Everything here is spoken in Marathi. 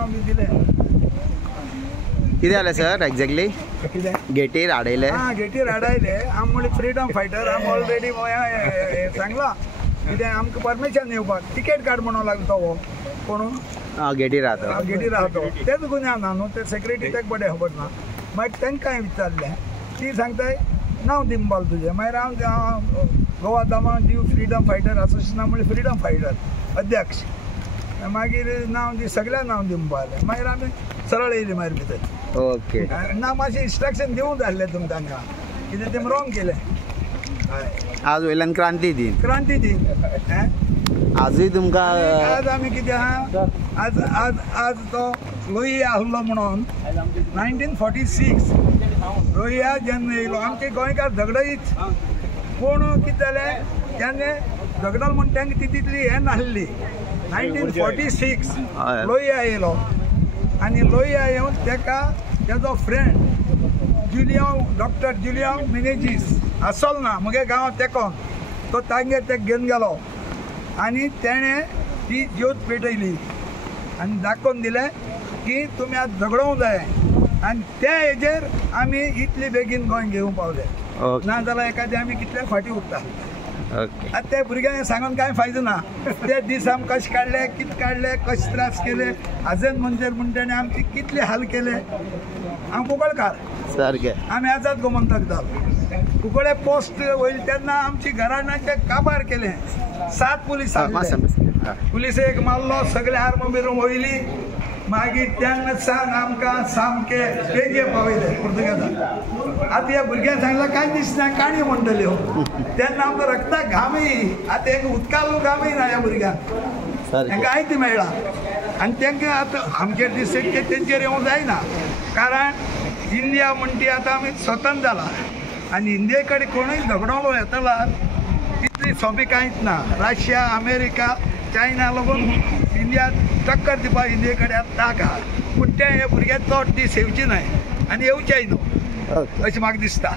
नाव बी दिलें कितें जालें सर एक्झॅक्टली कितें गेटीर आडयले गेटीर हाडायले आम म्हणले फ्रीडम फायटर आम ऑलरेडी सांगला कितें आमकां परमिशन येवपाक टिकेट काड म्हणून लागलो तो कोण गेटीर राहतो गेटीर राहा तो तेच गुन्यांव ना न्हू ते सेक्रेटरी तेका बरें खबर ना मागीर तांकां विचारलें ती सांगताय नांव दिंबाल तुजें मागीर हांव गोवा दमन दीव फ्रीडम फायटर असोसिएशना म्हणलें फ्रीडम फायटर अध्यक्ष मागीर नांव दी सगळ्या नांव दिंबाल मागीर आमी सरळ येयली मागीर भितर ओके ना मातशें इंस्ट्रक्शन दिवंक जाय आसलें तुमकां तांकां कितें तें रॉंग केलें आज वयल्यान क्रांती दिन आजूय तुमकां आज आमी कितें आहा आज तो लोहिया आहलो म्हणून 1946 लोहिया जेन्ना येयलो आमचे गोंयकार झगडीत पूण कितें जालें तेन्ना झगडल म्हण तांकां तितली हें नासली 1946 लोहिया येयलो आनी लोहिया येवन तेका तेजो फ्रेंड डॉक्टर जुलियो मिनेजीस आसलो ना म्हगे गांव तेकोन तो तांगेर ते घेवन गेलो आनी तेणें ती ज्योत पेटयली आनी दाखोवन दिलें की तुमी आतां झगडोवंक जाय आनी त्या हेजेर आमी इतले बेगीन गोंय घेवंक पावले नाजाल्यार एखादें आमी कितले फाटीं उरता आतां त्या भुरग्यांक सांगून कांय फायदो ना ते दीस आमी कशें काडले कितें काडले कशे त्रास केले आजन मंजर म्हण तेणें आमचे कितले हाल केले हांव कुंकळकार सारकें आमी आझाद गोमंतक जालो कुंकळे पोस्ट वयले तेन्ना आमची घराण्याचे काबार केले 7 पुलीस पुलिसेक मारलो सगळे आर्म बिर्म वयली मागीर तेन्ना सांग आमकां सामके पेजे पावयले पुर्तुगेजान आतां ह्या भुरग्यांक सांगला कांय दिसना काणी म्हणटल्यो तेन्ना आमकां रक्ताक घामय आतां एक उदकालो घामय ना ह्या भुरग्यांक तांकां आयती मेळ्ळा आनी तांकां आतां आमचे डिसेट तेंचेर येवंक जायना कारण इंडिया म्हणटी आतां आमी स्वतंत्र जाला आनी इंडिये कडेन कोणूय झगडोलो येतला तितली सोंपी कांयच ना रशिया अमेरिका चायना लागून इंडिया टक्कर दिवपाक इंडिये कडेन आतां ताक आहा पूण ते हे भुरगे चड दीस येवची न्हय आनी येवचेय न्हू अशें म्हाका दिसता